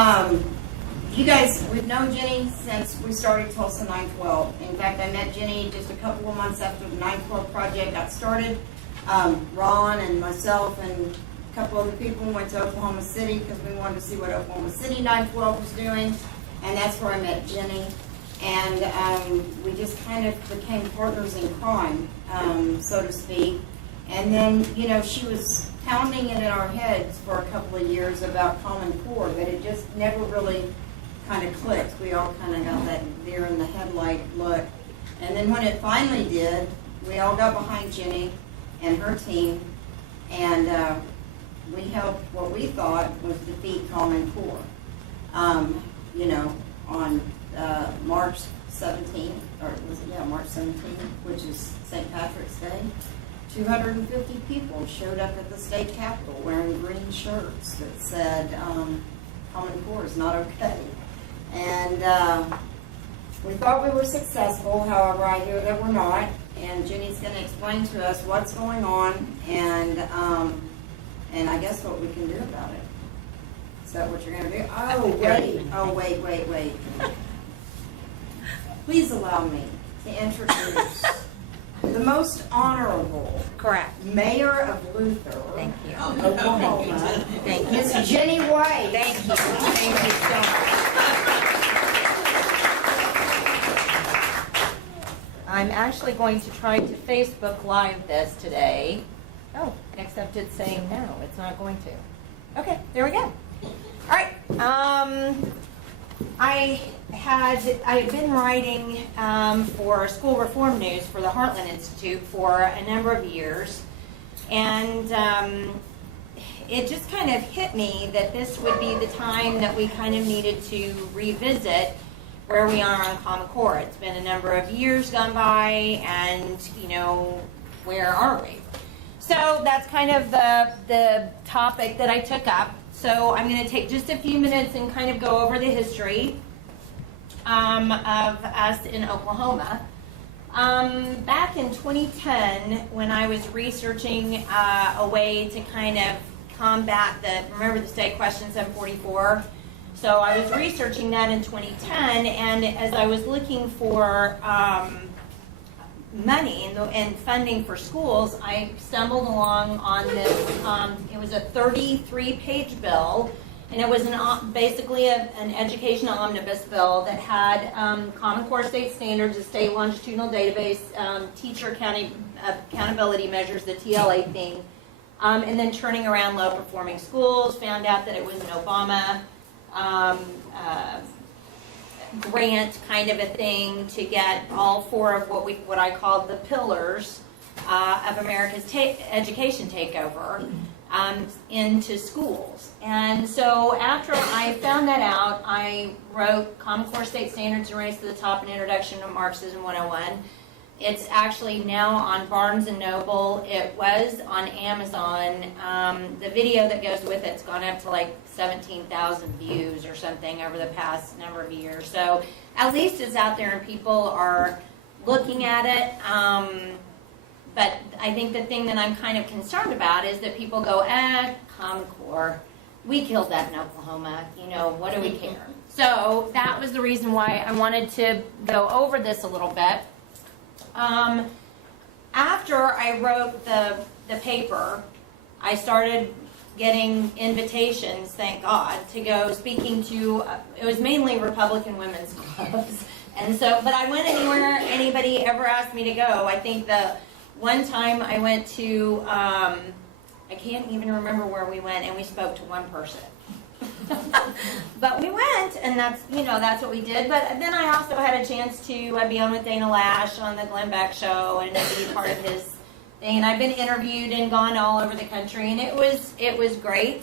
You guys, we've known Jenny since we started Tulsa 9.12. In fact, I met Jenny just a couple of months after the 9.12 project got started. Ron and myself and a couple other people went to Oklahoma City because we wanted to see what Oklahoma City 9.12 was doing, and that's where I met Jenny. And we just kind of became partners in crime, so to speak. And then, you know, she was pounding it in our heads for a couple of years about Common Core, but it just never really kind of clicked. We all kind of got that deer in the headlight look. And then when it finally did, we all got behind Jenny and her team, and we helped what we thought was defeat Common Core. You know, on March 17th, or was it, yeah, March 17th, which is St. Patrick's Day, 250 people showed up at the state capitol wearing green shirts that said Common Core is not okay. And we thought we were successful, however I hear that we're not, and Jenny's going to explain to us what's going on and I guess what we can do about it. Is that what you're going to do? Oh, wait. Please allow me to introduce the most honorable mayor of Luther. Thank you. Oklahoma. Thank you. Miss Jenny White. Thank you. Thank you so much. I'm actually going to try to Facebook Live this today. Oh, except it's saying no, it's not going to. Okay, there we go. All right. I had been writing for School Reform News for the Heartland Institute for a number of years, and it just kind of hit me that this would be the time that we kind of needed to revisit where we are on Common Core. It's been a number of years gone by, and you know, where are we? So that's kind of the topic that I took up. So I'm going to take just a few minutes and kind of go over the history of us in Oklahoma. Back in 2010, when I was researching a way to kind of combat remember the state question 744? So I was researching that in 2010, and as I was looking for money and funding for schools, I stumbled along on this. It was a 33-page bill, and it was basically an educational omnibus bill that had Common Core state standards, a state longitudinal database, teacher accountability measures, the TLA thing, and then turning around low-performing schools. Found out that it was an Obama grant kind of a thing to get all four of what I call the pillars of America's education takeover into schools. And so after I found that out, I wrote Common Core State Standards and Race to the Top, an Introduction to Marxism 101. It's actually now on Barnes & Noble. It was on Amazon. The video that goes with it's gone up to like 17,000 views or something over the past number of years. So at least it's out there and people are looking at it. But I think the thing that I'm kind of concerned about is that people go, Common Core, we killed that in Oklahoma. You know, what do we care? So that was the reason why I wanted to go over this a little bit. After I wrote the paper, I started getting invitations, thank God, to go speaking to, it was mainly Republican women's clubs. And so, but I went anywhere anybody ever asked me to go. I think the one time I went to, I can't even remember where we went, and we spoke to one person. But we went, and that's what we did. But then I also had a chance to be on with Dana Lash on the Glenn Beck show and be part of his thing. And I've been interviewed and gone all over the country, and it was great.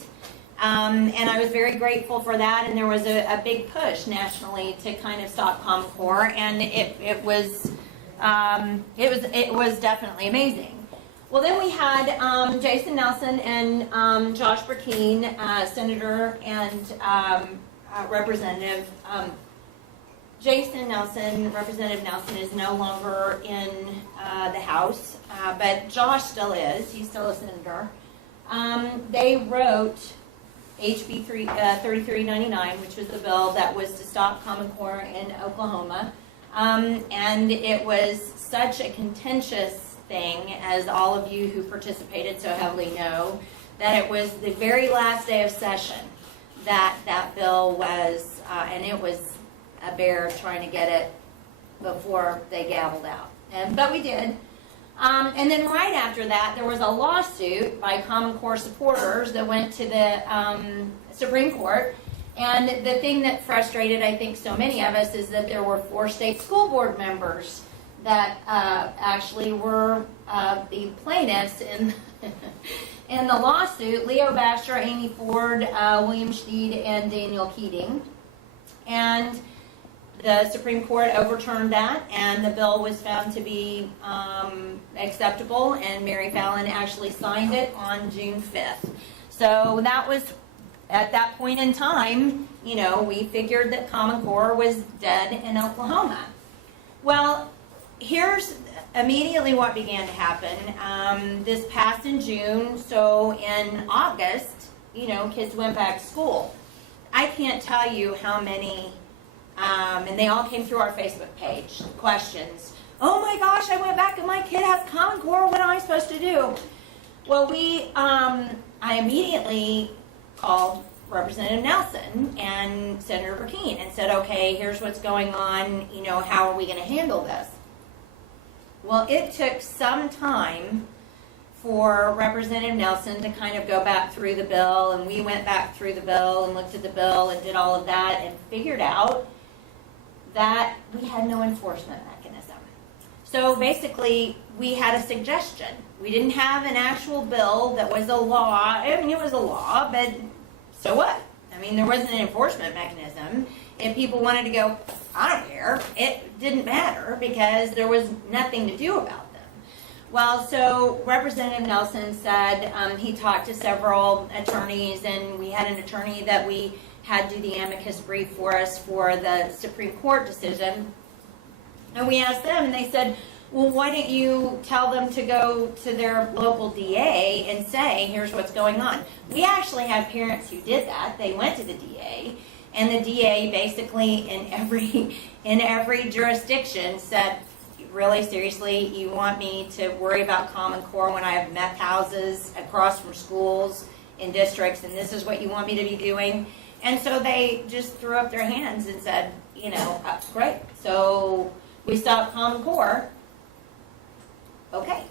And I was very grateful for that. And there was a big push nationally to kind of stop Common Core, and it was definitely amazing. Well, then we had Jason Nelson and Josh Burkeen, Senator and Representative. Jason Nelson, Representative Nelson, is no longer in the House, but Josh still is. He's still a senator. They wrote HB 3399, which was the bill that was to stop Common Core in Oklahoma. And it was such a contentious thing, as all of you who participated so heavily know, that it was the very last day of session that bill was, and it was a bear trying to get it before they gavelled out. But we did. And then right after that, there was a lawsuit by Common Core supporters that went to the Supreme Court. And the thing that frustrated, I think, so many of us is that there were 4 state school board members that actually were the plaintiffs in in the lawsuit: Leo Baxter, Amy Ford, William Steed, and Daniel Keating. And the Supreme Court overturned that, and the bill was found to be acceptable, and Mary Fallon actually signed it on June 5th. So that was, at that point in time, you know, we figured that Common Core was dead in Oklahoma. Well, here's immediately what began to happen. This passed in June, so in August, you know, kids went back to school. I can't tell you how many, and they all came through our Facebook page, questions. Oh my gosh, I went back and my kid has Common Core, what am I supposed to do? Well, I immediately called Representative Nelson and Senator Burkeen and said, okay, here's what's going on, you know, how are we going to handle this? Well, it took some time for Representative Nelson to kind of go back through the bill, and we went back through the bill and looked at the bill and did all of that and figured out that we had no enforcement mechanism. So basically, we had a suggestion. We didn't have an actual bill that was a law. I mean, it was a law, but so what? I mean, there wasn't an enforcement mechanism. If people wanted to go, I don't care, it didn't matter because there was nothing to do about them. Well, so Representative Nelson said he talked to several attorneys, and we had an attorney that we had do the amicus brief for us for the Supreme Court decision. And we asked them, and they said, well, why don't you tell them to go to their local DA and say, here's what's going on. We actually had parents who did that. They went to the DA, and the DA basically in every jurisdiction said, really seriously, you want me to worry about Common Core when I have meth houses across from schools in districts, and this is what you want me to be doing? And so they just threw up their hands and said, you know, great. So we stopped Common Core. Okay,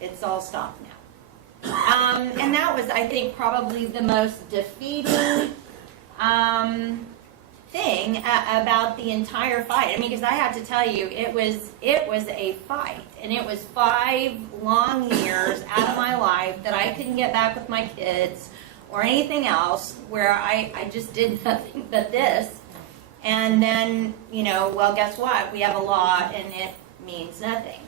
it's all stopped now. And that was, I think, probably the most defeating thing about the entire fight. I mean, because I have to tell you, it was a fight, and it was 5 long years out of my life that I couldn't get back with my kids or anything else, where I just did nothing but this. And then, you know, well, guess what? We have a law, and it means nothing.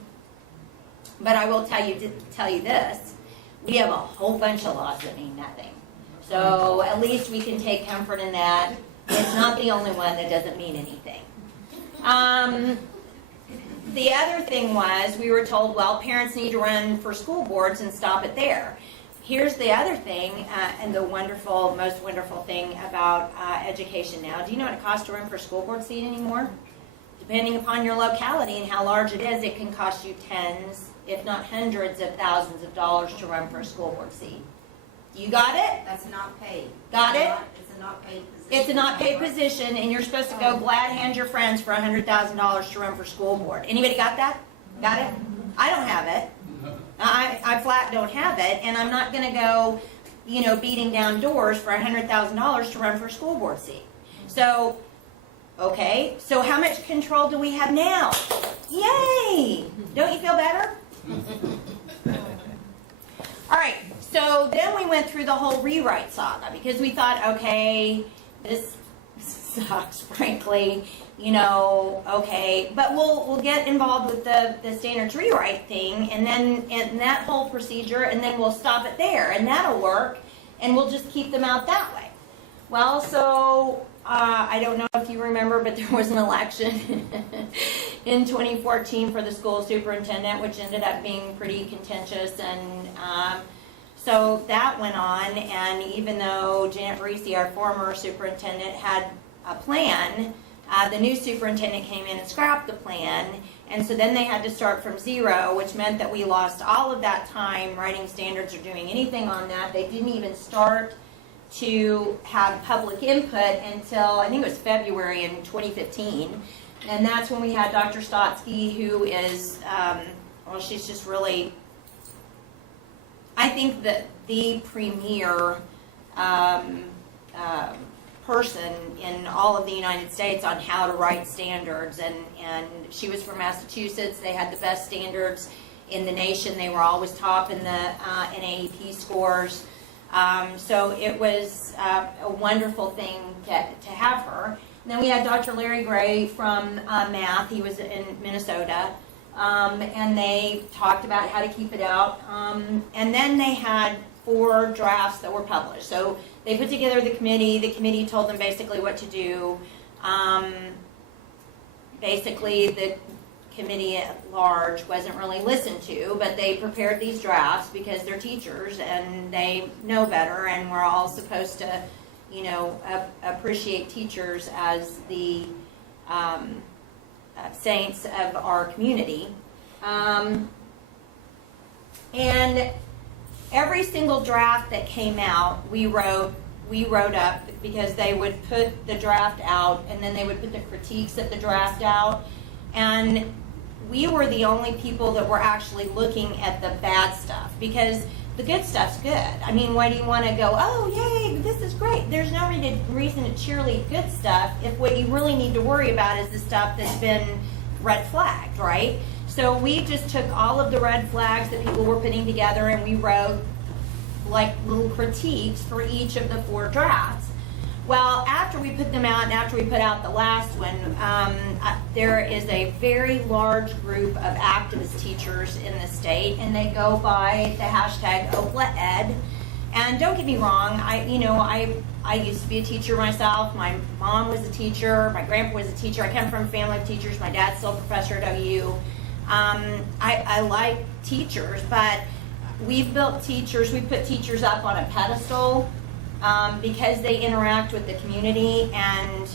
But I will tell you this: we have a whole bunch of laws that mean nothing. So at least we can take comfort in that. It's not the only one that doesn't mean anything. The other thing was, we were told, well, parents need to run for school boards and stop it there. Here's the other thing, and the most wonderful thing about education now. Do you know what it costs to run for a school board seat anymore? Depending upon your locality and how large it is, it can cost you tens, if not hundreds of thousands of dollars to run for a school board seat. You got it? That's not paid. Got it? It's a not paid position. It's a not paid position, and you're supposed to go glad hand your friends for $100,000 to run for school board. Anybody got that? Got it? I don't have it. I flat don't have it, and I'm not going to go, you know, beating down doors for $100,000 to run for a school board seat. So, okay, so how much control do we have now? Yay! Don't you feel better? All right, so then we went through the whole rewrite saga because we thought, okay, this sucks, frankly, you know, okay, but we'll get involved with the standards rewrite thing, and then and that whole procedure, and then we'll stop it there, and that'll work, and we'll just keep them out that way. Well, so I don't know if you remember, but there was an election in 2014 for the school superintendent, which ended up being pretty contentious, and So that went on, and even though Janet Parisi, our former superintendent, had a plan, the new superintendent came in and scrapped the plan, and so then they had to start from zero, which meant that we lost all of that time writing standards or doing anything on that. They didn't even start to have public input until, I think it was February in 2015, and that's when we had Dr. Stotsky, who is, well, she's just really, I think that the premier person in all of the United States on how to write standards, and she was from Massachusetts. They had the best standards in the nation. They were always top in the NAEP scores. So it was a wonderful thing to have her. And then we had Dr. Larry Gray from math. He was in Minnesota. And they talked about how to keep it out. And then they had 4 drafts that were published. So they put together the committee. The committee told them basically what to do. Basically, the committee at large wasn't really listened to, but they prepared these drafts because they're teachers and they know better, and we're all supposed to, appreciate teachers as the saints of our community. And every single draft that came out, we wrote up, because they would put the draft out and then they would put the critiques of the draft out, and we were the only people that were actually looking at the bad stuff, because the good stuff's good. I mean, why do you want to go, oh, yay, this is great? There's no reason to cheerlead good stuff if what you really need to worry about is the stuff that's been red flagged, right? So we just took all of the red flags that people were putting together, and we wrote like little critiques for each of the 4 drafts. Well, after we put them out and after we put out the last one, there is a very large group of activist teachers in the state, and they go by the hashtag OPLAED. And don't get me wrong, I used to be a teacher myself. My mom was a teacher. My grandpa was a teacher. I come from a family of teachers. My dad's still a professor at OU. I like teachers, but we've built teachers. We put teachers up on a pedestal because they interact with the community and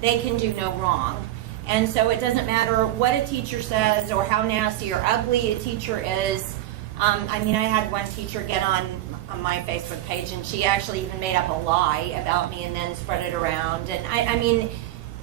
they can do no wrong. And so it doesn't matter what a teacher says or how nasty or ugly a teacher is. I had one teacher get on my Facebook page, and she actually even made up a lie about me and then spread it around. And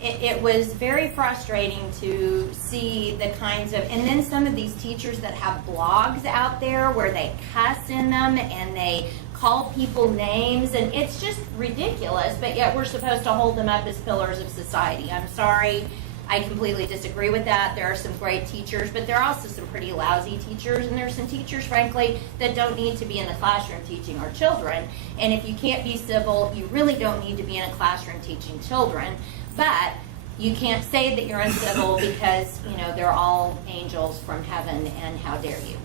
it was very frustrating to see the kinds of, and then some of these teachers that have blogs out there where they cuss in them and they call people names, and it's just ridiculous, but yet we're supposed to hold them up as pillars of society. I'm sorry, I completely disagree with that. There are some great teachers, but there are also some pretty lousy teachers, and there's some teachers, frankly, that don't need to be in the classroom teaching our children. And if you can't be civil, you really don't need to be in a classroom teaching children. But you can't say that you're uncivil because, they're all angels from heaven, and how dare you.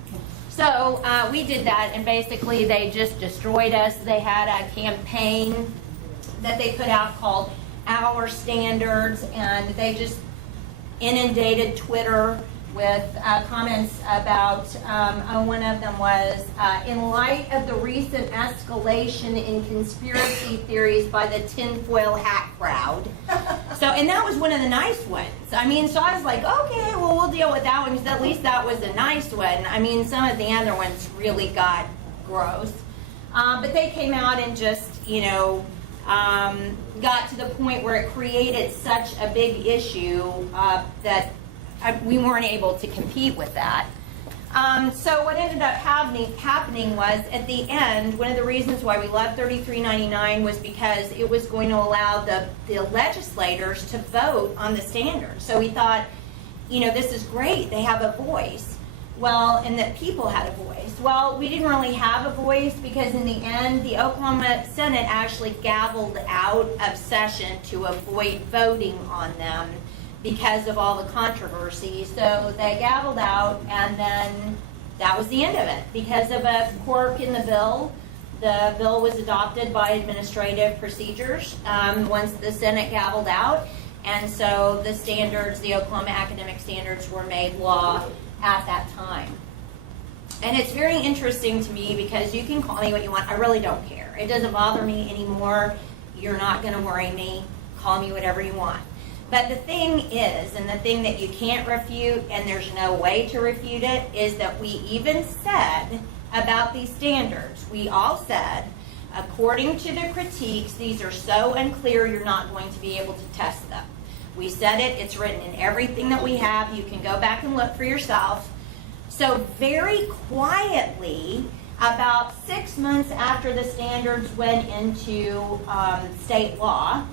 So we did that, and basically they just destroyed us. They had a campaign that they put out called Our Standards, and they just inundated Twitter with comments about, one of them was, in light of the recent escalation in conspiracy theories by the tinfoil hat crowd. So, and that was one of the nice ones. So I was like, okay, well, we'll deal with that one, because at least that was a nice one. Some of the other ones really got gross. But they came out and just, got to the point where it created such a big issue that we weren't able to compete with that. So what ended up happening was, at the end, one of the reasons why we left 3399 was because it was going to allow the legislators to vote on the standards. So we thought, this is great, they have a voice. Well, and that people had a voice. Well, we didn't really have a voice, because in the end, the Oklahoma Senate actually gavelled out of session to avoid voting on them because of all the controversy. So they gavelled out, and then that was the end of it. Because of a quirk in the bill was adopted by administrative procedures once the Senate gavelled out, and so the standards, the Oklahoma academic standards, were made law at that time. And it's very interesting to me because you can call me what you want. I really don't care. It doesn't bother me anymore. You're not going to worry me. Call me whatever you want. But the thing is, and the thing that you can't refute, and there's no way to refute it, is that we even said about these standards, we all said, according to the critiques, these are so unclear you're not going to be able to test them. We said it, it's written in everything that we have. You can go back and look for yourself. So very quietly, about 6 months after the standards went into state law,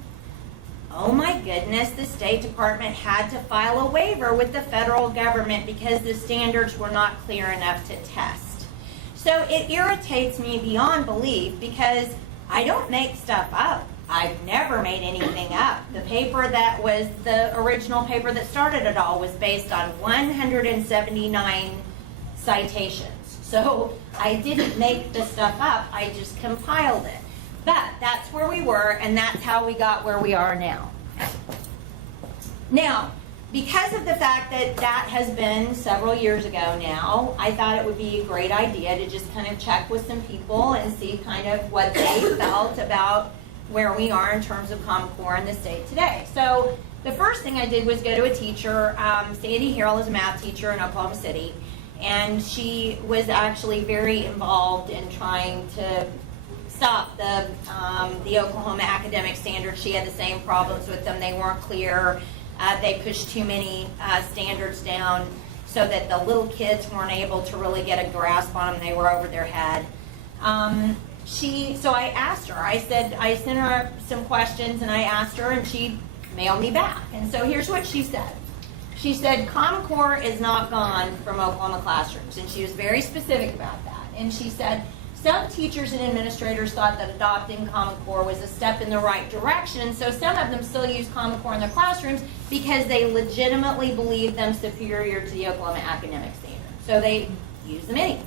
oh my goodness, the State Department had to file a waiver with the federal government because the standards were not clear enough to test. So it irritates me beyond belief because I don't make stuff up. I've never made anything up. The paper that was the original paper that started it all was based on 179 citations. So I didn't make the stuff up, I just compiled it. But that's where we were, and that's how we got where we are now. Now, because of the fact that that has been several years ago now, I thought it would be a great idea to just kind of check with some people and see kind of what they felt about where we are in terms of Common Core in the state today. So the first thing I did was go to a teacher. Sandy Harrell is a math teacher in Oklahoma City, and she was actually very involved in trying to stop the Oklahoma academic standards. She had the same problems with them. They weren't clear. They pushed too many standards down so that the little kids weren't able to really get a grasp on them. They were over their head. So I asked her. I sent her some questions, and I asked her, and she mailed me back. And so here's what she said. She said, Common Core is not gone from Oklahoma classrooms, and she was very specific about that. And she said, some teachers and administrators thought that adopting Common Core was a step in the right direction, so some of them still use Common Core in their classrooms because they legitimately believe them superior to the Oklahoma academic standards. So they use them anyway.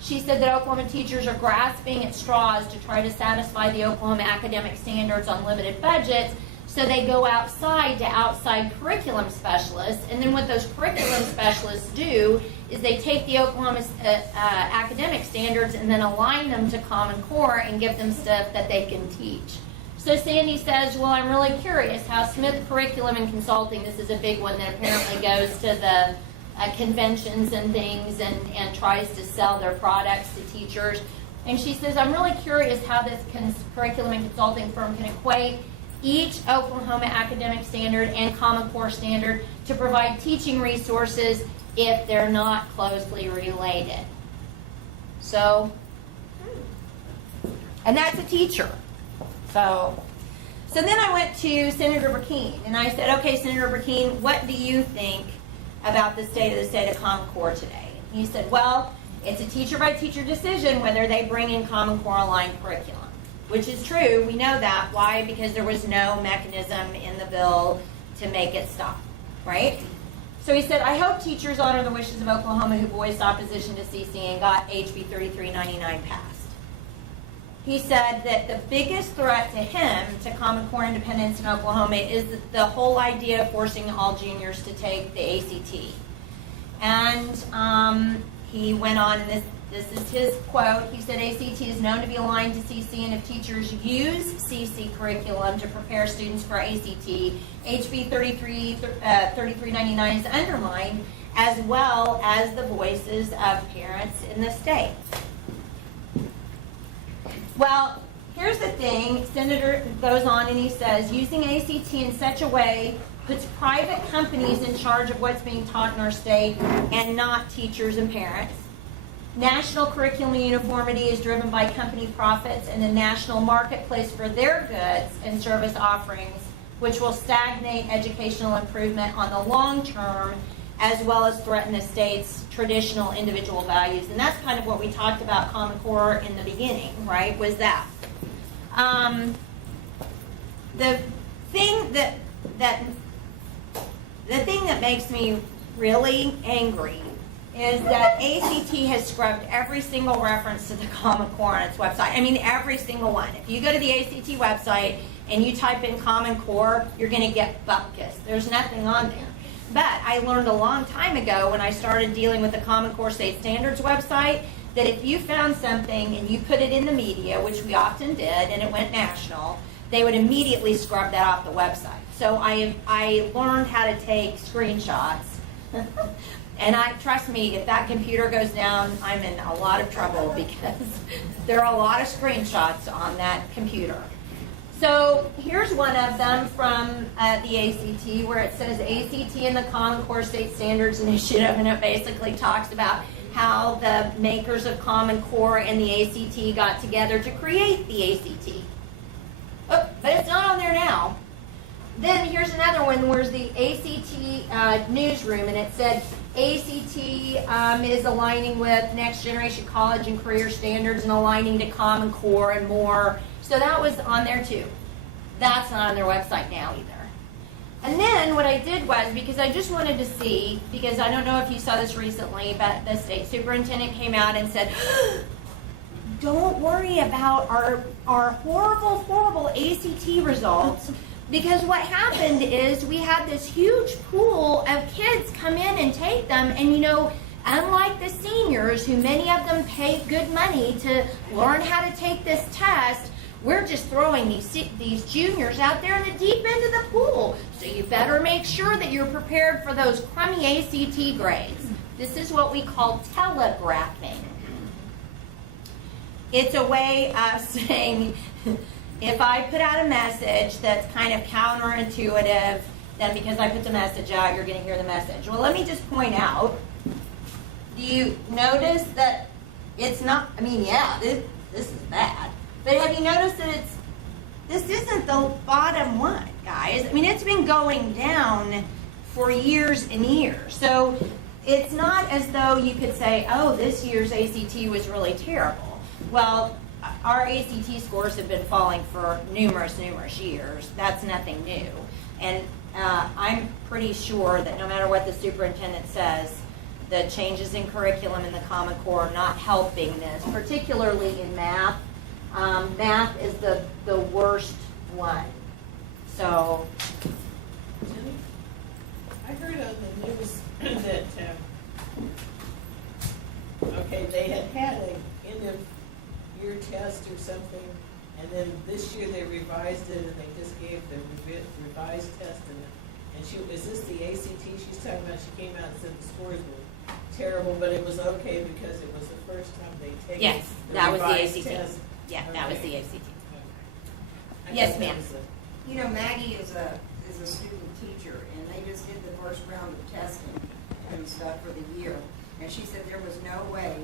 She said that Oklahoma teachers are grasping at straws to try to satisfy the Oklahoma academic standards on limited budgets, so they go outside to outside curriculum specialists, and then what those curriculum specialists do is they take the Oklahoma academic standards and then align them to Common Core and give them stuff that they can teach. So Sandy says, well, I'm really curious how Smith Curriculum and Consulting, this is a big one that apparently goes to the conventions and things and tries to sell their products to teachers. And she says, I'm really curious how this curriculum and consulting firm can equate each Oklahoma academic standard and Common Core standard to provide teaching resources if they're not closely related. So, and that's a teacher. So then I went to Senator Burkeen, and I said, okay, Senator Burkeen, what do you think about the state of Common Core today? And he said, well, it's a teacher-by-teacher decision whether they bring in Common Core aligned curriculum. Which is true, we know that. Why? Because there was no mechanism in the bill to make it stop, right? So he said, I hope teachers honor the wishes of Oklahoma who voiced opposition to CC and got HB 3399 passed. He said that the biggest threat to him, to Common Core independence in Oklahoma, is the whole idea of forcing all juniors to take the ACT. And he went on, and this is his quote. He said, ACT is known to be aligned to CC, and if teachers use CC curriculum to prepare students for ACT, HB 3399 is undermined, as well as the voices of parents in the state. Well, here's the thing. Senator goes on and he says, using ACT in such a way puts private companies in charge of what's being taught in our state and not teachers and parents. National curriculum uniformity is driven by company profits and the national marketplace for their goods and service offerings, which will stagnate educational improvement on the long term, as well as threaten the state's traditional individual values. And that's kind of what we talked about Common Core in the beginning, right, was that. The thing that makes me really angry is that ACT has scrubbed every single reference to the Common Core on its website. I mean, every single one. If you go to the ACT website and you type in Common Core, you're going to get butt kissed. There's nothing on there. But I learned a long time ago when I started dealing with the Common Core State Standards website that if you found something and you put it in the media, which we often did, and it went national, they would immediately scrub that off the website. So I learned how to take screenshots. And trust me, if that computer goes down, I'm in a lot of trouble because there are a lot of screenshots on that computer. So here's one of them from the ACT where it says ACT and the Common Core State Standards Initiative, and it basically talks about how the makers of Common Core and the ACT got together to create the ACT. Oh, but it's not on there now. Then here's another one where's the ACT newsroom, and it said ACT is aligning with next generation college and career standards and aligning to Common Core and more. So that was on there too. That's not on their website now either. And then what I did was, because I just wanted to see, because I don't know if you saw this recently, but the state superintendent came out and said, don't worry about our horrible, horrible ACT results, because what happened is we had this huge pool of kids come in and take them, and you know, unlike the seniors, who many of them pay good money to learn how to take this test, we're just throwing these juniors out there in the deep end of the pool. So you better make sure that you're prepared for those crummy ACT grades. This is what we call telegraphing. It's a way of saying, if I put out a message that's kind of counterintuitive, then because I put the message out, you're going to hear the message. Well, let me just point out, do you notice that it's not, I mean, yeah, this is bad. But have you noticed that this isn't the bottom one, guys? I mean, it's been going down for years and years. So it's not as though you could say, oh, this year's ACT was really terrible. Well, our ACT scores have been falling for numerous years. That's nothing new. And I'm pretty sure that no matter what the superintendent says, the changes in curriculum in the Common Core are not helping this, particularly in math. Math is the worst one. So, I heard on the news that, okay, they had an end of year test or something, and then this year they revised it, and they just gave the revised test, and is this the ACT she's talking about? She came out and said the scores were terrible, but it was okay because it was the first time they taken yes, the that was the revised ACT. test. Yeah, Okay. that was the ACT. I Yes, thought ma'am. that was You know, Maggie is a student teacher, and they just did the first round of testing and stuff for the year. And she said there was no way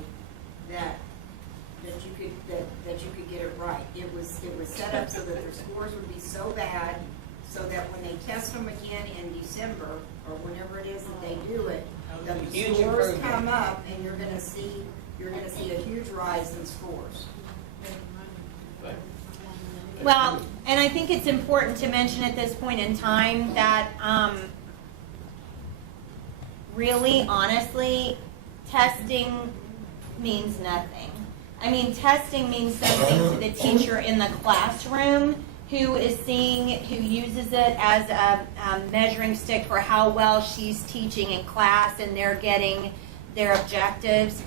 that you could get it right. It was set up so that their scores would be so bad, so that when they test them again in December or whenever it is that they do it, the Huge scores improvement. come up, and you're gonna see a huge rise in scores. But- Well, and I think it's important to mention at this point in time that really, honestly, testing means nothing. I mean, testing means something to the teacher in the classroom who uses it as a measuring stick for how well she's teaching in class and they're getting their objectives.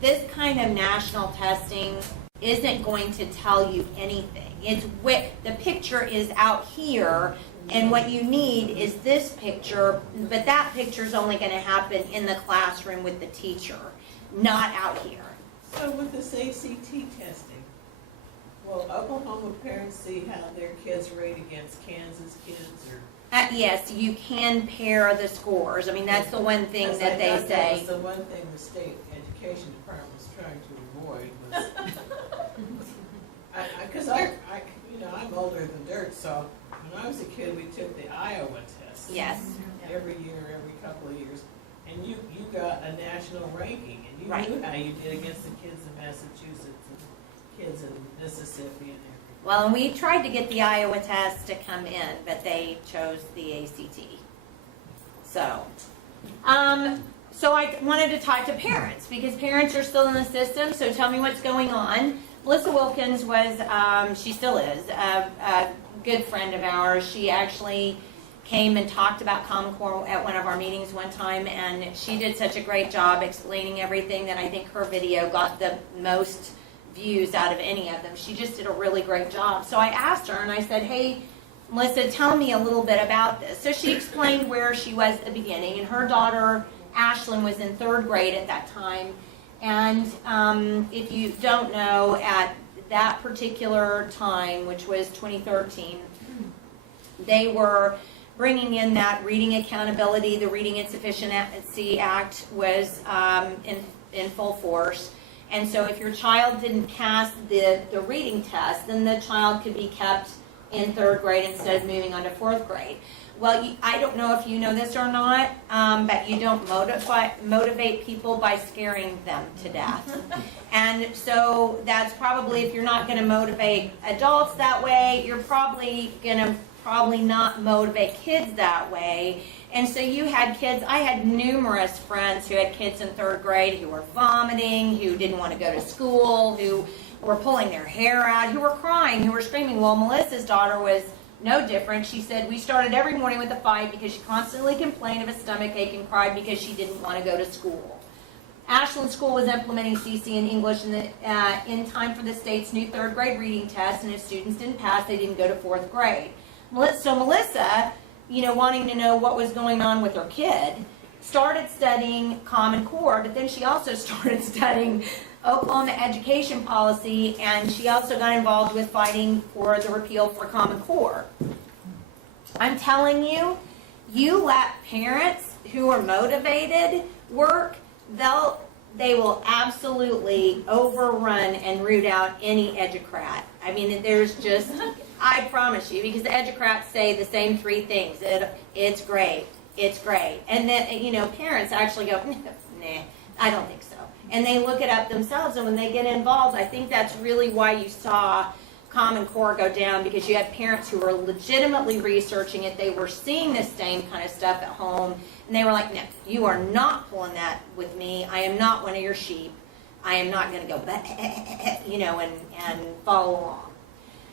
This kind of national testing isn't going to tell you anything. The picture is out here, and what you need is this picture, but that picture is only going to happen in the classroom with the teacher, not out here. So with this ACT testing, will Oklahoma parents see how their kids rate against Kansas kids, or? Yes, you can pair the scores. I mean, that's the one thing Because that I they thought that say. was the one thing the state education department was trying to avoid was, because I'm older than dirt, so when I was a kid, we took the Iowa test. Yes. Every year, every couple of years, and you got a national ranking, and you Right. knew how you did against the kids in Massachusetts and kids in Mississippi and everything. Well, and we tried to get the Iowa test to come in, but they chose the ACT. So I wanted to talk to parents because parents are still in the system. So tell me what's going on. Melissa Wilkins was, she still is, a good friend of ours. She actually came and talked about Common Core at one of our meetings one time, and she did such a great job explaining everything that I think her video got the most views out of any of them. She just did a really great job. So I asked her and I said, hey, Melissa, tell me a little bit about this. So she explained where she was at the beginning, and her daughter, Ashlyn, was in 3rd grade at that time. And if you don't know, at that particular time, which was 2013, they were bringing in that reading accountability. The Reading Insufficiency Act was in full force. And so if your child didn't pass the reading test, then the child could be kept in 3rd grade instead of moving on to 4th grade. Well, I don't know if you know this or not, but you don't motivate people by scaring them to death. And so that's probably, if you're not going to motivate adults that way, you're probably going to not motivate kids that way. And so you had kids, I had numerous friends who had kids in 3rd grade who were vomiting, who didn't want to go to school, who were pulling their hair out, who were crying, who were screaming. Well, Melissa's daughter was no different. She said, we started every morning with a fight because she constantly complained of a stomach ache and cried because she didn't want to go to school. Ashland's school was implementing CC in English in time for the state's new 3rd grade reading test, and if students didn't pass, they didn't go to 4th grade. So Melissa, wanting to know what was going on with her kid, started studying Common Core, but then she also started studying Oklahoma education policy, and she also got involved with fighting for the repeal for Common Core. I'm telling you, you let parents who are motivated work, they will absolutely overrun and root out any educrat. I mean, there's just, I promise you, because the educrats say the same 3 things. It's great. It's great. And then, parents actually go, nah, I don't think so. And they look it up themselves, and when they get involved, I think that's really why you saw Common Core go down, because you had parents who were legitimately researching it. They were seeing the same kind of stuff at home, and they were like, no, you are not pulling that with me. I am not one of your sheep. I am not going to go, and follow along.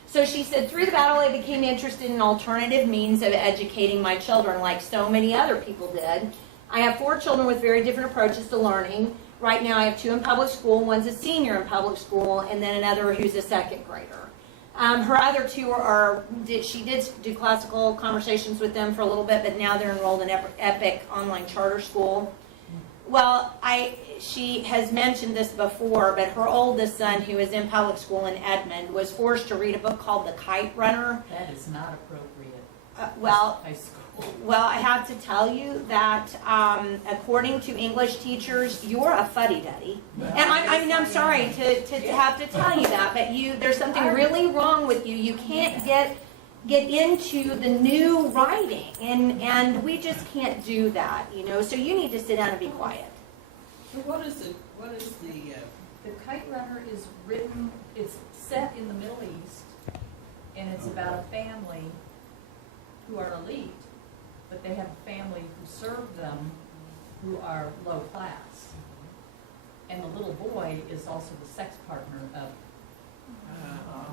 So she said, through the battle, I became interested in alternative means of educating my children, like so many other people did. I have 4 children with very different approaches to learning. Right now, I have 2 in public school. One's a senior in public school, and then another who's a 2nd grader. Her other 2 she did do classical conversations with them for a little bit, but now they're enrolled in Epic online charter school. Well, she has mentioned this before, but her oldest son, who is in public school in Edmond, was forced to read a book called The Kite Runner. That is not appropriate. High school. Well, I have to tell you that according to English teachers, you're a fuddy-duddy. And I'm sorry to have to tell you that, but there's something really wrong with you. You can't get into the new writing, and we just can't do that, so you need to sit down and be quiet. So what is the The Kite Runner is written, it's set in the Middle East, and it's about a family who are elite, but they have a family who serve them who are low class. And the little boy is also the sex partner of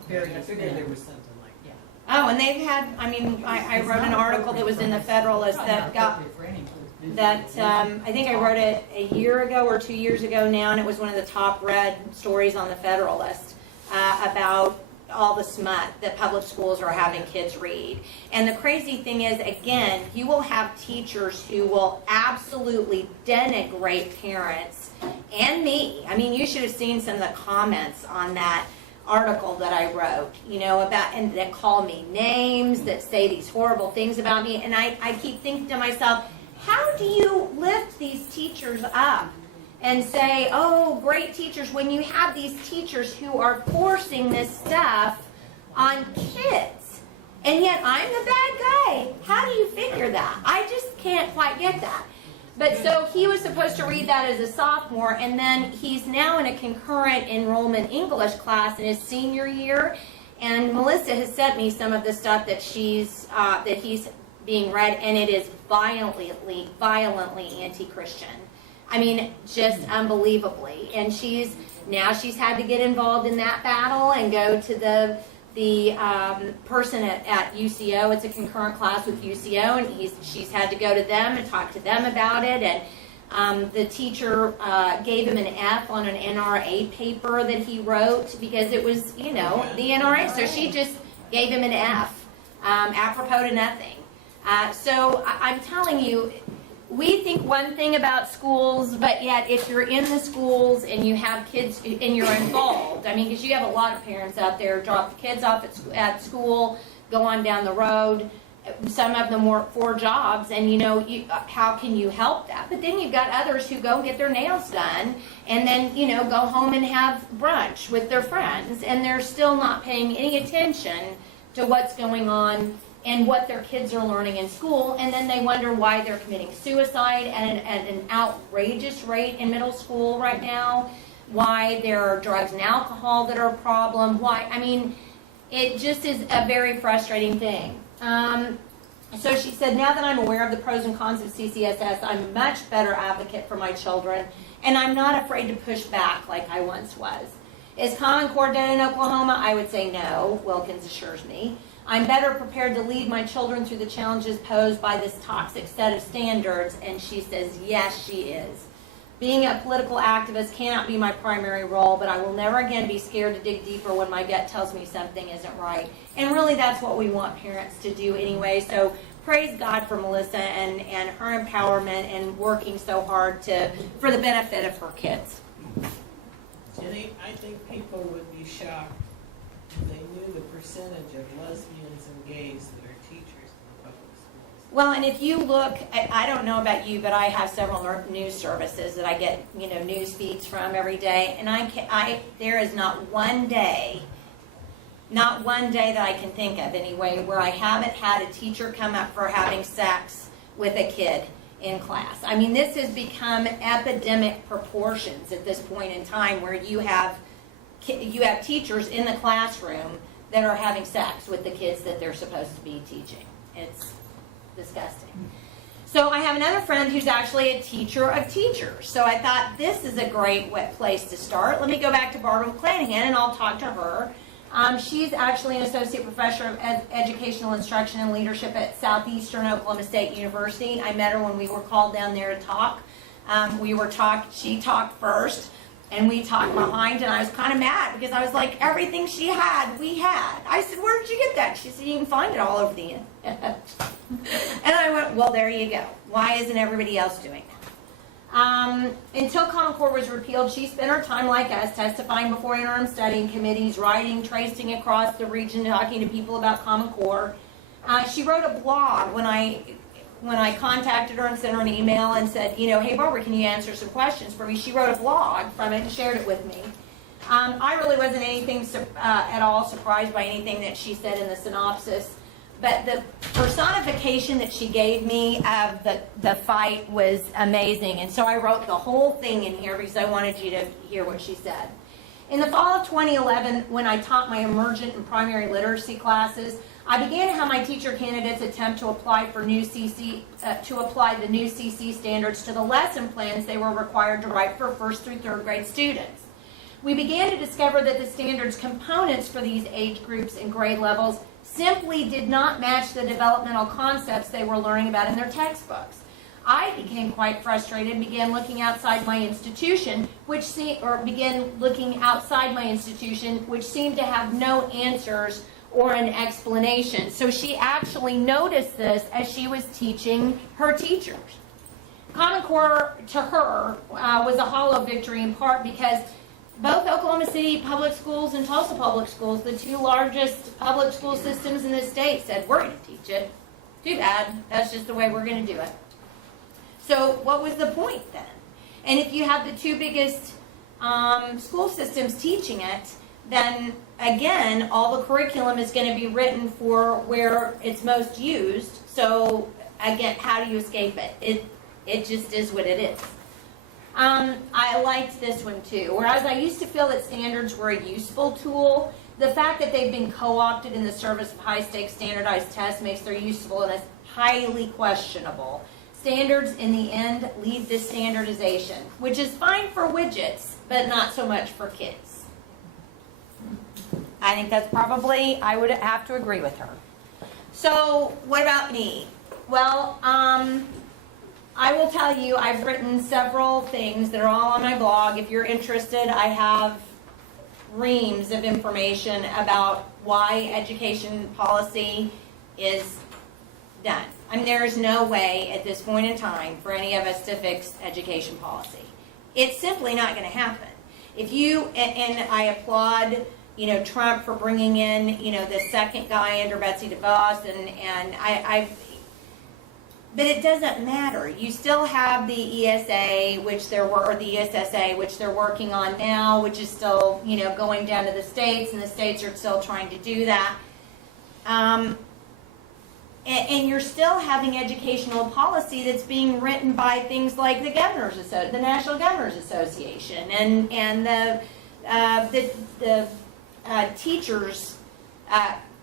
various I figured men. there was something like that. Oh, and they've had, I wrote an article that was in the Federalist that got, I think I wrote it a year ago or 2 years ago now, and it was one of the top read stories on the Federalist about all the smut that public schools are having kids read. And the crazy thing is, again, you will have teachers who will absolutely denigrate parents and me. You should have seen some of the comments on that article that I wrote, about, and that call me names, that say these horrible things about me. And I keep thinking to myself, how do you lift these teachers up and say, oh, great teachers, when you have these teachers who are forcing this stuff on kids? And yet I'm the bad guy. How do you figure that? I just can't quite get that. But so he was supposed to read that as a sophomore, and then he's now in a concurrent enrollment English class in his senior year. And Melissa has sent me some of the stuff that he's being read, and it is violently anti-Christian. Just unbelievably. And she's had to get involved in that battle and go to the the person at UCO. It's a concurrent class with UCO, and she's had to go to them and talk to them about it. And the teacher gave him an F on an NRA paper that he wrote because it was, the NRA. So she just gave him an F, apropos to nothing. So I'm telling you, we think one thing about schools, but yet if you're in the schools and you have kids and you're involved, because you have a lot of parents out there drop the kids off at school, go on down the road. Some of them work 4 jobs, and how can you help that? But then you've got others who go get their nails done and then go home and have brunch with their friends, and they're still not paying any attention to what's going on and what their kids are learning in school, and then they wonder why they're committing suicide at an outrageous rate in middle school right now, why there are drugs and alcohol that are a problem, it just is a very frustrating thing. So she said, now that I'm aware of the pros and cons of CCSS, I'm a much better advocate for my children, and I'm not afraid to push back like I once was. Is Common Core dead in Oklahoma? I would say no, Wilkins assures me. I'm better prepared to lead my children through the challenges posed by this toxic set of standards, and she says, yes, she is. Being a political activist cannot be my primary role, but I will never again be scared to dig deeper when my gut tells me something isn't right. And really, that's what we want parents to do anyway. So praise God for Melissa and her empowerment and working so hard for the benefit of her kids. Jenny, I think people would be shocked if they knew the percentage of lesbians and gays that are teachers in the public schools. Well, and if you look, I don't know about you, but I have several news services that I get, news feeds from every day, and there is not one day that I can think of anyway where I haven't had a teacher come up for having sex with a kid in class. This has become epidemic proportions at this point in time, where you have teachers in the classroom that are having sex with the kids that they're supposed to be teaching. It's disgusting. So I have another friend who's actually a teacher of teachers. So I thought this is a great place to start. Let me go back to Barbara McClanahan and I'll talk to her. She's actually an associate professor of educational instruction and leadership at Southeastern Oklahoma State University. I met her when we were called down there to talk. She talked first, and we talked behind, and I was kind of mad because I was like, everything she had, we had. I said, where did you get that? She said, you can find it all over the internet. And I went, well, there you go. Why isn't everybody else doing that? Until Common Core was repealed, she spent her time like us, testifying before interim studying committees, writing, tracing across the region, talking to people about Common Core. She wrote a blog when I contacted her and sent her an email and said, hey, Barbara, can you answer some questions for me? She wrote a blog from it and shared it with me. I really wasn't anything at all surprised by anything that she said in the synopsis. But the personification that she gave me of the fight was amazing. And so I wrote the whole thing in here because I wanted you to hear what she said. In the fall of 2011, when I taught my emergent and primary literacy classes, I began to have my teacher candidates attempt to apply the new CC standards to the lesson plans they were required to write for 1st through 3rd grade students. We began to discover that the standards components for these age groups and grade levels simply did not match the developmental concepts they were learning about in their textbooks. I became quite frustrated and began looking outside my institution, which seemed to have no answers or an explanation. So she actually noticed this as she was teaching her teachers. Common Core, to her, was a hollow victory in part because both Oklahoma City Public Schools and Tulsa Public Schools, the 2 largest public school systems in the state, said, we're going to teach it. Too bad. That's just the way we're going to do it. So what was the point then? And if you have the 2 biggest school systems teaching it, then again, all the curriculum is going to be written for where it's most used. So again, how do you escape it? It just is what it is. I liked this one too. Whereas I used to feel that standards were a useful tool, the fact that they've been co-opted in the service of high-stakes standardized tests makes their usefulness highly questionable. Standards, in the end, lead to standardization, which is fine for widgets, but not so much for kids. I think that's probably, I would have to agree with her. So what about me? Well, I will tell you, I've written several things that are all on my blog. If you're interested, I have reams of information about why education policy is done. I mean, there is no way at this point in time for any of us to fix education policy. It's simply not going to happen. If you, and I applaud, Trump for bringing in, the second guy under Betsy DeVos, and but it doesn't matter. You still have the ESA, or the ESSA, which they're working on now, which is still, going down to the states, and the states are still trying to do that. And you're still having educational policy that's being written by things like the National Governors Association, and the teachers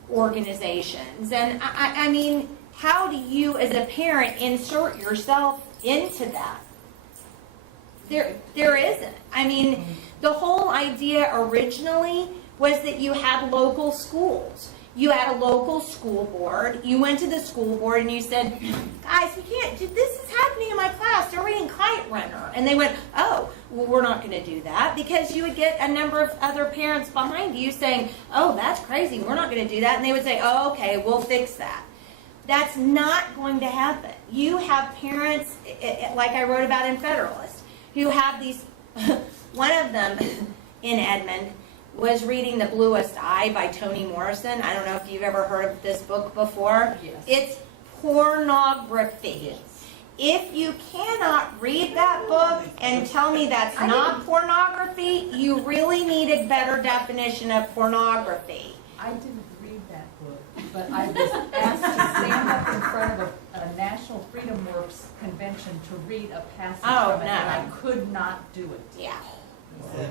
organizations. And I mean, how do you, as a parent, insert yourself into that? There isn't. I mean, the whole idea originally was that you had local schools. You had a local school board. You went to the school board and you said, guys, we can't, this is happening in my class. They're reading Kite Runner. And they went, oh, well, we're not going to do that, because you would get a number of other parents behind you saying, oh, that's crazy. We're not going to do that. And they would say, oh, okay, we'll fix that. That's not going to happen. You have parents, like I wrote about in Federalist, who have these, one of them in Edmond was reading The Bluest Eye by Toni Morrison. I don't know if you've ever heard of this book before. Yes. It's pornography. Yes. If you cannot read that book and tell me that's not pornography, you really need a better definition of pornography. I didn't read that book, but I was asked to stand up in front of a National Freedom Works convention to read a passage from it, and I could not do it. Yeah.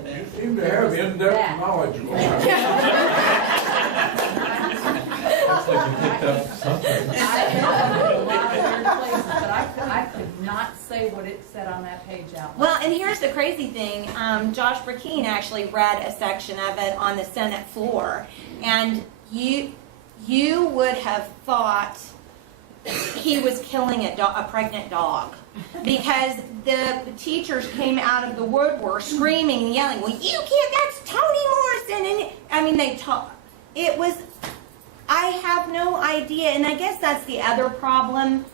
You seem to have in-depth knowledge of that. Looks like you picked up something. I know a lot of weird places, but I could not say what it said on that page out loud. Well, and here's the crazy thing. Josh Burkeen actually read a section of it on the Senate floor, and you would have thought he was killing a pregnant dog, because the teachers came out of the woodwork screaming and yelling, well, you can't, that's Toni Morrison. And I mean, it was, I have no idea. And I guess that's the other problem.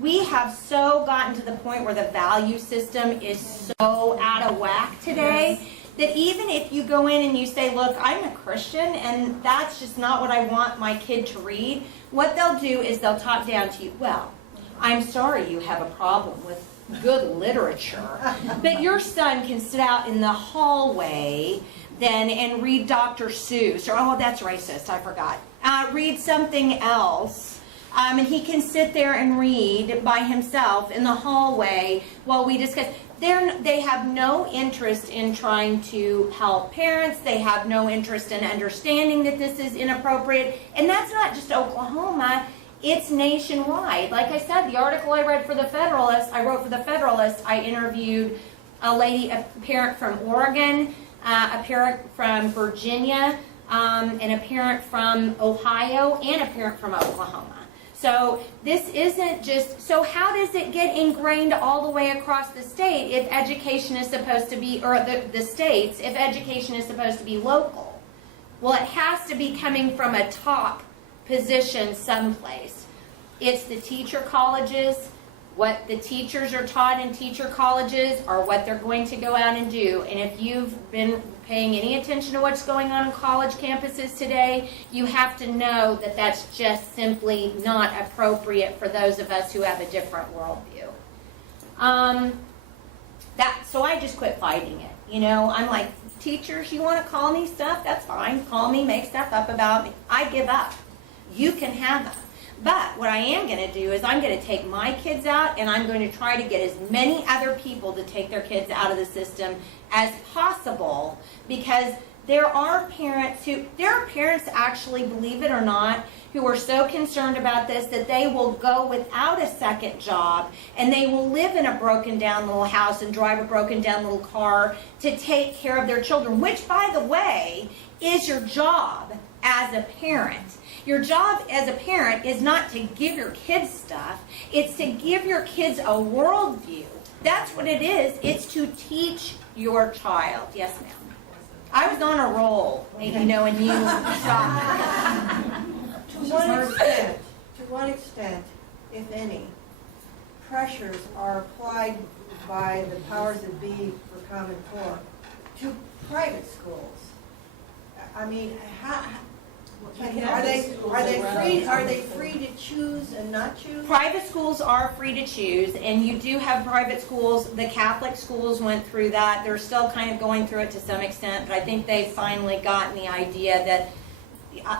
We have so gotten to the point where the value system is so out of whack today that even if you go in and you say, look, I'm a Christian and that's just not what I want my kid to read, what they'll do is they'll talk down to you. Well, I'm sorry you have a problem with good literature, but your son can sit out in the hallway then and read Dr. Seuss, or, oh, that's racist, I forgot. Read something else, and he can sit there and read by himself in the hallway while we discuss. They have no interest in trying to help parents. They have no interest in understanding that this is inappropriate. And that's not just Oklahoma. It's nationwide. Like I said, the article I wrote for the Federalist, I interviewed a lady, a parent from Oregon, a parent from Virginia, and a parent from Ohio, and a parent from Oklahoma. So this isn't just, so how does it get ingrained all the way across the state if education is supposed to be, or the states, if education is supposed to be local? Well, it has to be coming from a top position someplace. It's the teacher colleges. What the teachers are taught in teacher colleges are what they're going to go out and do. And if you've been paying any attention to what's going on college campuses today, you have to know that that's just simply not appropriate for those of us who have a different worldview. So I just quit fighting it. I'm like, teachers, you want to call me stuff? That's fine. Call me, make stuff up about me. I give up. You can have them. But what I am going to do is I'm going to take my kids out, and I'm going to try to get as many other people to take their kids out of the system as possible, because there are parents actually, believe it or not, who are so concerned about this that they will go without a second job and they will live in a broken down little house and drive a broken down little car to take care of their children, which, by the way, is your job as a parent. Your job as a parent is not to give your kids stuff, it's to give your kids a worldview. That's what it is. It's to teach your child. Yes, ma'am. I was on a roll, and you stopped. To what extent, if any, pressures are applied by the powers that be for Common Core to private schools? I mean, are they free to choose and not choose? Private schools are free to choose, and you do have private schools. The Catholic schools went through that. They're still kind of going through it to some extent, but I think they've finally gotten the idea that,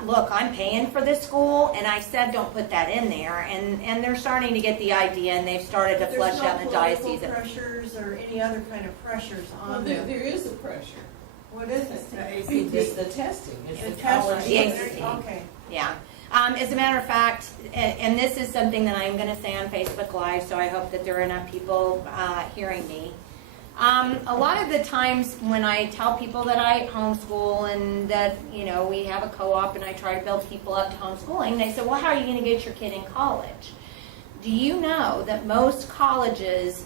look, I'm paying for this school, and I said don't put that in there, and they're starting to get the idea, and they've started to flesh out in the diocese. There's no political pressures or any other kind of pressures on them? There is a pressure. What is it? It's the testing, it's the The college. testing. The ACT. Okay. Yeah. As a matter of fact, and this is something that I'm going to say on Facebook Live, so I hope that there are enough people hearing me. A lot of the times when I tell people that I homeschool and that, we have a co-op and I try to build people up to homeschooling, they say, well, how are you going to get your kid in college? Do you know that most colleges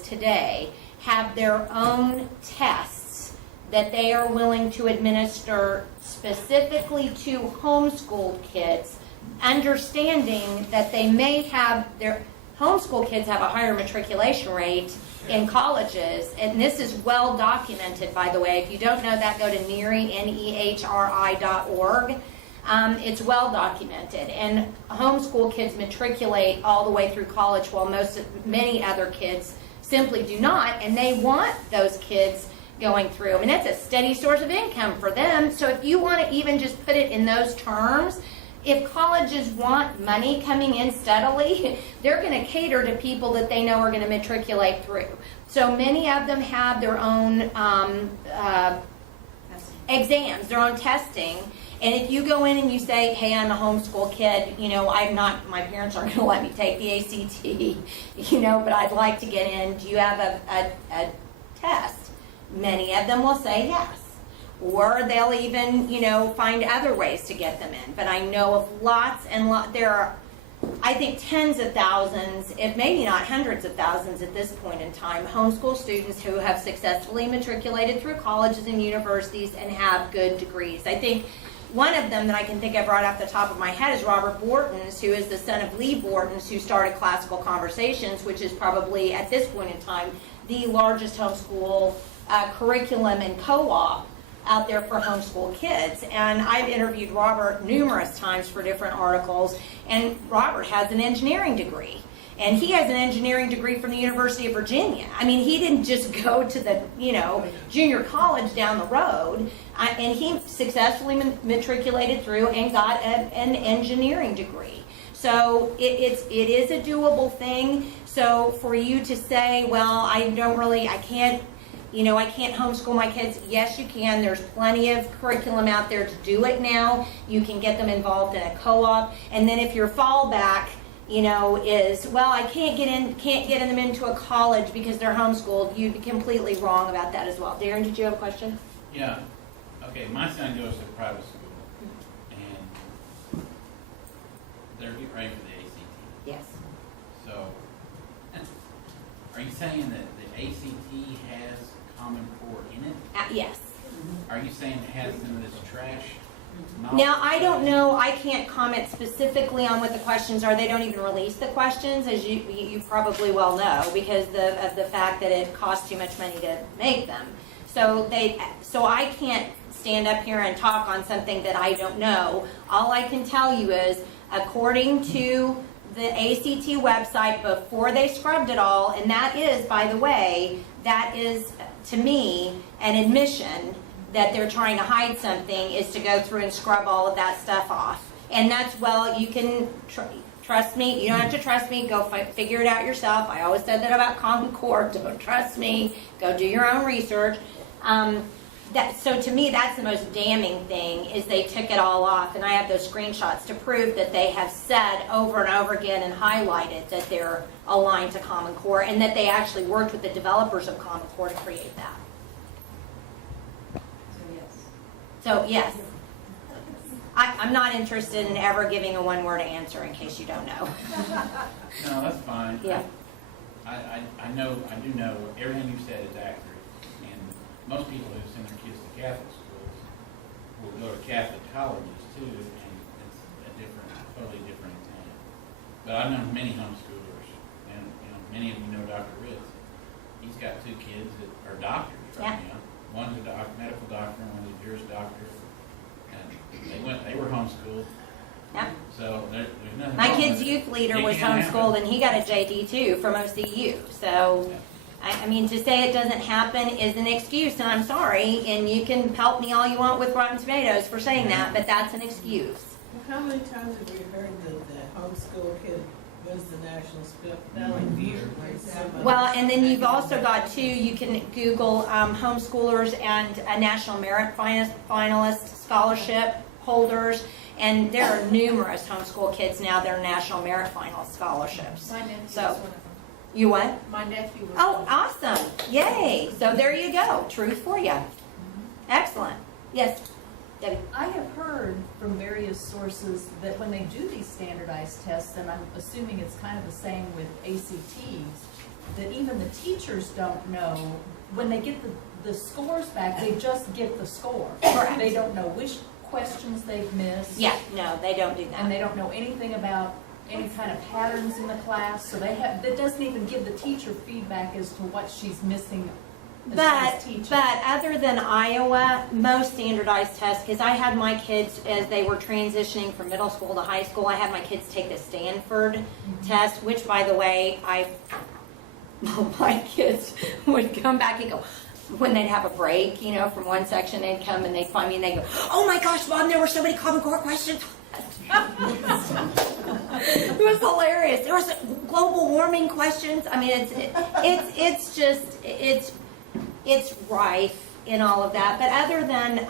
today have their own tests that they are willing to administer specifically to homeschooled kids, understanding that they may have their homeschool kids have a higher matriculation rate in colleges, and this is well documented, by the way. If you don't know that, go to NEHRI, NEHRI.org. It's well documented, and homeschool kids matriculate all the way through college, while many other kids simply do not, and they want those kids going through. I mean, that's a steady source of income for them. So if you want to even just put it in those terms, if colleges want money coming in steadily, they're going to cater to people that they know are going to matriculate through. So many of them have their own exams, their own testing. And if you go in and you say, hey, I'm a homeschool kid, my parents aren't going to let me take the ACT, but I'd like to get in. Do you have a test? Many of them will say yes. Or they'll even, find other ways to get them in. But I know of lots and there are, I think, tens of thousands, if maybe not hundreds of thousands at this point in time, homeschool students who have successfully matriculated through colleges and universities and have good degrees. I think one of them that I can think of right off the top of my head is Robert Bortons, who is the son of Lee Bortons, who started Classical Conversations, which is probably, at this point in time, the largest homeschool curriculum and co-op out there for homeschool kids. And I've interviewed Robert numerous times for different articles, and Robert has an engineering degree. And he has an engineering degree from the University of Virginia. I mean, he didn't just go to the, junior college down the road. And he successfully matriculated through and got an engineering degree. So it is a doable thing. So for you to say, well, I can't homeschool my kids. Yes, you can. There's plenty of curriculum out there to do it now. You can get them involved in a co-op. And then if your fallback, is, well, I can't get them into a college because they're homeschooled, you'd be completely wrong about that as well. Darren, did you have a question? Yeah. Okay, my son goes to private school, and they're getting ready for the ACT. Yes. So, are you saying that the ACT has Common Core in it? Yes. Are you saying it has some of this trash? Now, I don't know. I can't comment specifically on what the questions are. They don't even release the questions, as you probably well know, because of the fact that it costs too much money to make them. So I can't stand up here and talk on something that I don't know. All I can tell you is, according to the ACT website, before they scrubbed it all, and that is, by the way, that is, to me, an admission that they're trying to hide something, is to go through and scrub all of that stuff off. And that's, well, you can trust me. You don't have to trust me. Go figure it out yourself. I always said that about Common Core. Don't trust me. Go do your own research. So to me, that's the most damning thing, is they took it all off, and I have those screenshots to prove that they have said over and over again and highlighted that they're aligned to Common Core, and that they actually worked with the developers of Common Core to create that. So yes, I'm not interested in ever giving a one-word answer, in case you don't know. No, that's fine. Yeah. I do know everything you said is accurate, and most people who send their kids to Catholic schools will go to Catholic colleges too, and it's a totally different thing. But I've known many homeschoolers, and many of you know Dr. Ritz. He's got 2 kids that are doctors right now. One's a medical doctor, and one's a Juris Doctor, and they were homeschooled. Yep. So there's nothing. My wrong kid's with it. youth leader It was can homeschooled, happen. and he got a JD too from OCU. So, I mean, to say it doesn't happen is an excuse, and I'm sorry, and you can pelt me all you want with Rotten Tomatoes for saying that, but that's an excuse. Well, how many times have we heard that the homeschool kid wins the national spelling bee or wins some Well, and then you've also got too, you can Google homeschoolers and a National Merit Finalist Scholarship holders, and there are numerous homeschool kids now that are National Merit Finalist Scholarships. My nephew So- was one of them. You what? My nephew was. Oh, awesome. Yay. So there you go. Truth for you. Excellent. Yes, Debbie. I have heard from various sources that when they do these standardized tests, and I'm assuming it's kind of the same with ACTs, that even the teachers don't know, when they get the scores back, they just get the score. Correct. They don't know which questions they've missed. Yeah, no, they don't do And that. they don't know anything about any kind of patterns in the class, so that doesn't even give the teacher feedback as to what she's missing as far as teaching. But other than Iowa, most standardized tests, because I had my kids, as they were transitioning from middle school to high school, I had my kids take the Stanford test, which, by the way, my kids would come back and go, when they'd have a break, from one section, they'd come and they'd find me and they'd go, "Oh my gosh, Mom, there were so many Common Core questions." It was hilarious. There was global warming questions. I mean, it's rife in all of that. But other than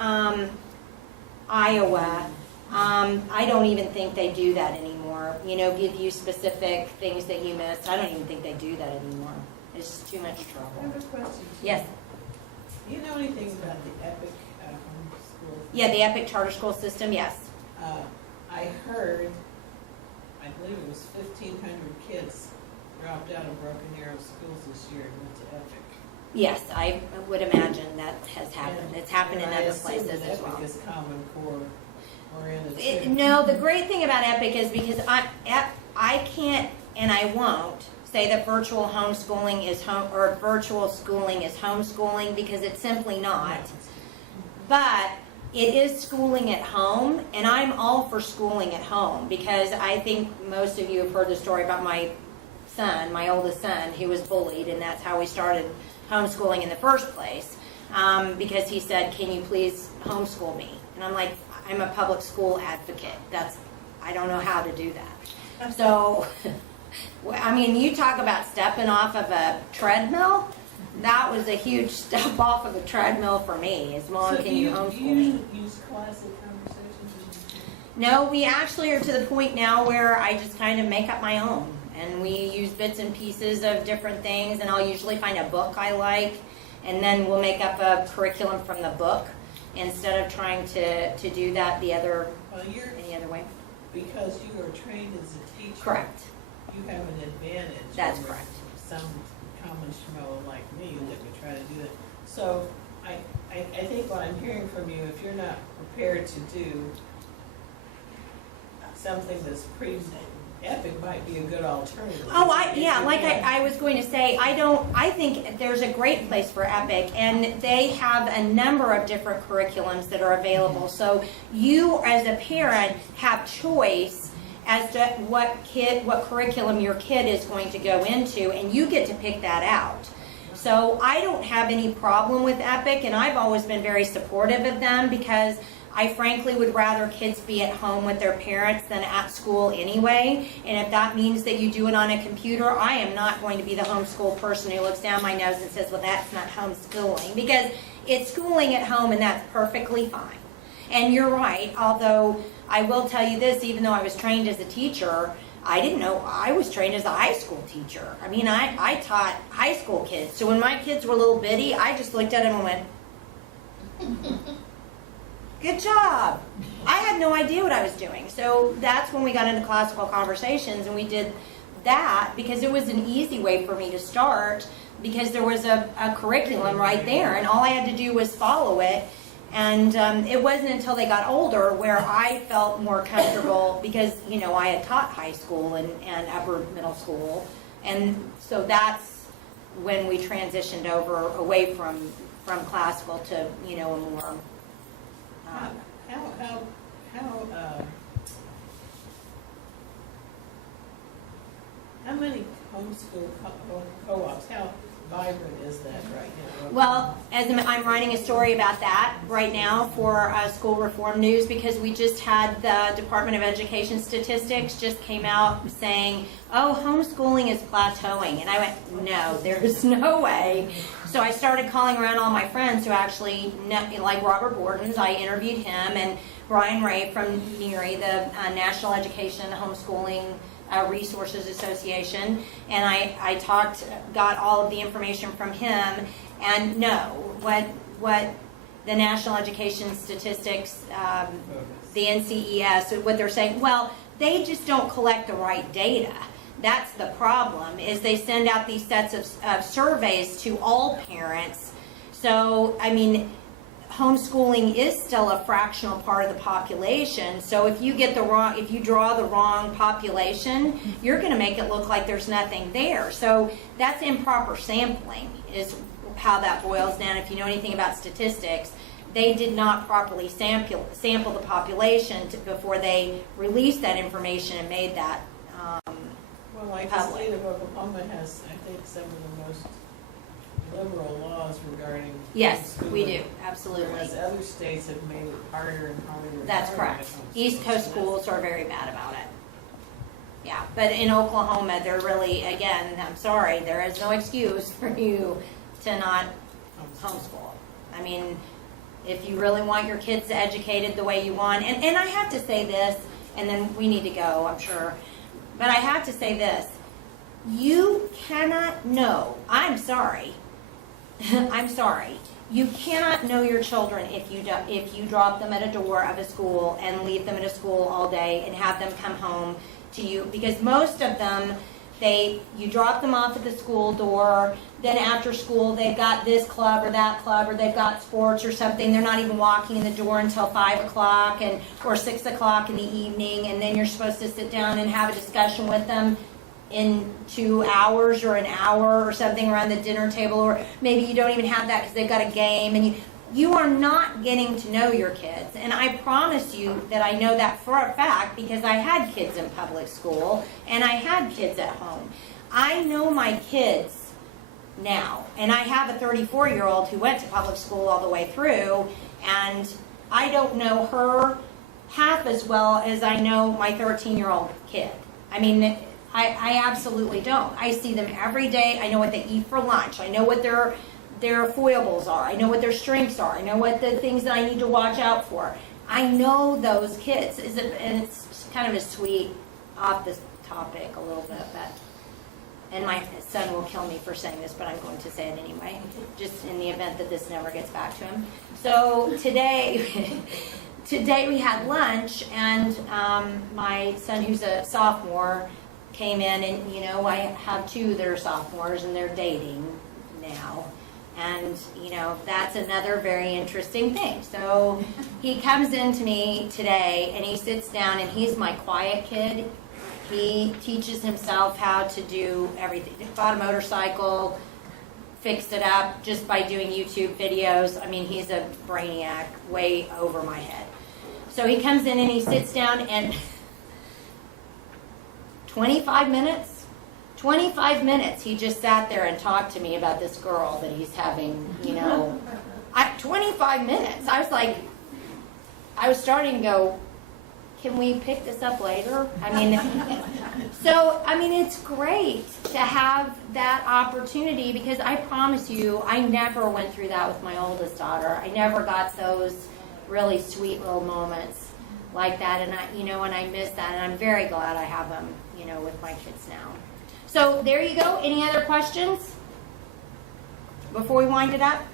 Iowa, I don't even think they do that anymore. Give you specific things that you missed. I don't even think they do that anymore. It's just too much I trouble. have a question. Yes. Do you know anything about the EPIC homeschool? Yeah, the Epic Charter School System. Yes. I heard, I believe it was 1,500 kids dropped out of Broken Arrow schools this year and went to EPIC. Yes, I would imagine that has happened. It's happened in And I other assume places that as well. EPIC is Common Core oriented too. No, the great thing about Epic is because I can't and I won't say that virtual homeschooling is virtual schooling is homeschooling, because it's simply not. But it is schooling at home, and I'm all for schooling at home, because I think most of you have heard the story about my son, my oldest son, who was bullied, and that's how we started homeschooling in the first place, because he said, "Can you please homeschool me?" And I'm like, I'm a public school advocate. I don't know how to do that. So, I mean, you talk about stepping off of a treadmill. That was a huge step off of a treadmill for me. As long, So can you do homeschool you me? use classic conversations? No, we actually are to the point now where I just kind of make up my own. And we use bits and pieces of different things, and I'll usually find a book I like, and then we'll make up a curriculum from the book instead of trying to do that Well, any other way. because you are trained as a teacher. Correct. You have an advantage. That's over correct. Some common schmo like me that would try to do it. So I think what I'm hearing from you, if you're not prepared to do something that's EPIC might be a good alternative. Oh, If you like can. I was going to say, I think there's a great place for Epic, and they have a number of different curriculums that are available. So you, as a parent, have choice as to what curriculum your kid is going to go into, and you get to pick that out. So I don't have any problem with Epic, and I've always been very supportive of them, because I frankly would rather kids be at home with their parents than at school anyway. And if that means that you do it on a computer, I am not going to be the homeschool person who looks down my nose and says, "Well, that's not homeschooling." Because it's schooling at home, and that's perfectly fine. And you're right, although I will tell you this, even though I was trained as a teacher, I didn't know I was trained as a high school teacher. I mean, I taught high school kids. So when my kids were little bitty, I just looked at them and went, good job. I had no idea what I was doing. So that's when we got into classical conversations, and we did that because it was an easy way for me to start, because there was a curriculum right there, and all I had to do was follow it. And it wasn't until they got older where I felt more comfortable, because, you know, I had taught high school and upper middle school. And so that's when we transitioned over away from classical to, you know, a more... How many homeschool co-ops, how vibrant is that right now? Well, as I'm writing a story about that right now for School Reform News, because we just had the Department of Education statistics just came out saying, oh, homeschooling is plateauing. And I went, no, there's no way. So I started calling around all my friends who actually, like Robert Borden's, I interviewed him, and Brian Ray from NERI, the National Education Homeschooling Resources Association, and I got all of the information from him, and no, what the National Education Statistics, the NCES, what they're saying, well, they just don't collect the right data. That's the problem, is they send out these sets of surveys to all parents. So, I mean, homeschooling is still a fractional part of the population. So if you draw the wrong population, you're going to make it look like there's nothing there. So that's improper sampling is how that boils down. If you know anything about statistics, they did not properly sample the population before they released that information and made that Well, like the state of Oklahoma has, I think, some of the most liberal laws regarding Yes, we homeschooling, do, absolutely. whereas other states have made it harder and harder and That's harder correct. to homeschool. East Coast schools are very bad about it. Yeah, but in Oklahoma, they're really, again, I'm sorry, there is no excuse for you to not homeschool. I mean, if you really want your kids educated the way you want, and I have to say this, and then we need to go, I'm sure, but I have to say this. You cannot know, I'm sorry, I'm sorry. You cannot know your children if you drop them at a door of a school and leave them at a school all day and have them come home to you, because most of them, you drop them off at the school door, then after school they've got this club or that club, or they've got sports or something. They're not even walking in the door until 5 o'clock or 6 o'clock in the evening, and then you're supposed to sit down and have a discussion with them in 2 hours or an hour or something around the dinner table, or maybe you don't even have that because they've got a game, and you are not getting to know your kids. And I promise you that I know that for a fact, because I had kids in public school and I had kids at home. I know my kids now, and I have a 34-year-old who went to public school all the way through, and I don't know her half as well as I know my 13-year-old kid. I mean, I absolutely don't. I see them every day. I know what they eat for lunch. I know what their foibles are. I know what their strengths are. I know what the things that I need to watch out for. I know those kids. And it's kind of a sweet, off the topic a little bit, and my son will kill me for saying this, but I'm going to say it anyway, just in the event that this never gets back to him. So today we had lunch, and my son, who's a sophomore, came in, and I have two that are sophomores, and they're dating now. And, that's another very interesting thing. So he comes in to me today, and he sits down, and he's my quiet kid. He teaches himself how to do everything. He bought a motorcycle, fixed it up just by doing YouTube videos. I mean, he's a brainiac, way over my head. So he comes in and he sits down, and 25 minutes he just sat there and talked to me about this girl that he's having, 25 minutes. I was starting to go, can we pick this up later? I mean, So, I mean, it's great to have that opportunity because I promise you, I never went through that with my oldest daughter. I never got those really sweet little moments like that, and I miss that, and I'm very glad I have them, with my kids now. So there you go. Any other questions before we wind it up?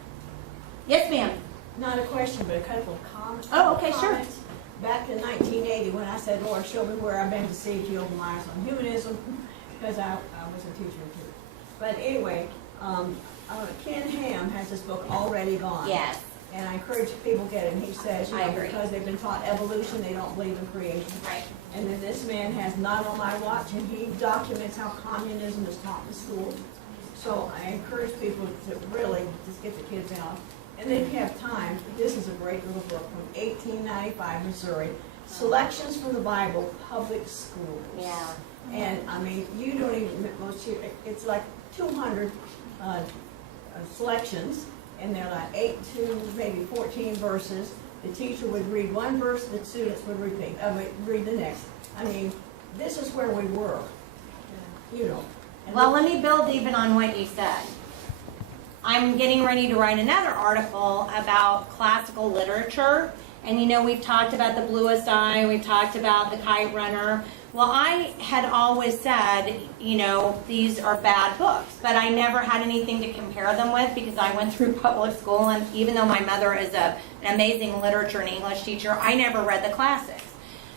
Yes, ma'am. Not a question, but a couple of comments. Oh, okay, sure. Comments. Back in 1980, when I said, Lord, show me where I've been deceived, you opened my eyes on humanism, because I was a teacher too. But anyway, Ken Ham has this book, Already Gone. Yes. And I encourage people to get it. And he says, I agree. because they've been taught evolution, they don't believe in creation. Right. And then this man has Not on My Watch, and he documents how communism is taught in school. So I encourage people to really just get the kids out. And then if you have time, this is a great little book from 1895, Missouri. Selections from the Bible, Public Schools. Yeah. And I mean, you don't even, it's like 200 selections, and they're like 8 to maybe 14 verses. The teacher would read one verse, the students would read the next. I mean, this is where we were, And Well, let me build even on what you said. I'm getting ready to write another article about classical literature. And we've talked about The Bluest Eye, we've talked about The Kite Runner. Well, I had always said, these are bad books, but I never had anything to compare them with because I went through public school, and even though my mother is an amazing literature and English teacher, I never read the classics.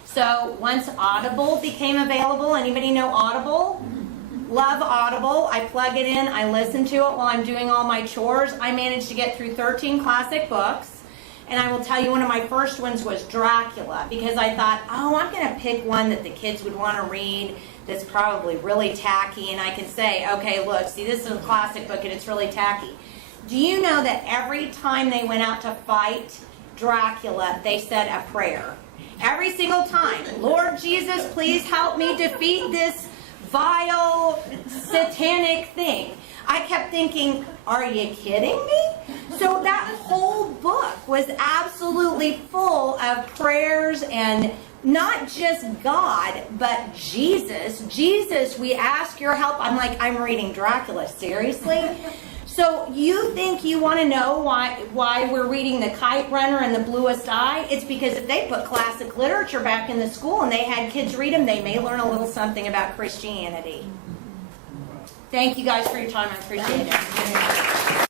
So once Audible became available, anybody know Audible? Love Audible. I plug it in, I listen to it while I'm doing all my chores. I managed to get through 13 classic books. And I will tell you, one of my first ones was Dracula, because I thought, I'm going to pick one that the kids would want to read that's probably really tacky, and I can say, okay, look, see, this is a classic book, and it's really tacky. Do you know that every time they went out to fight Dracula, they said a prayer? Every single time. Lord Jesus, please help me defeat this vile, satanic thing. I kept thinking, are you kidding me? So that whole book was absolutely full of prayers, and not just God, but Jesus. Jesus, we ask your help. I'm like, I'm reading Dracula, seriously? So you think you want to know why we're reading The Kite Runner and The Bluest Eye? It's because if they put classic literature back in the school and they had kids read them, they may learn a little something about Christianity. Thank you guys for your time. I appreciate it.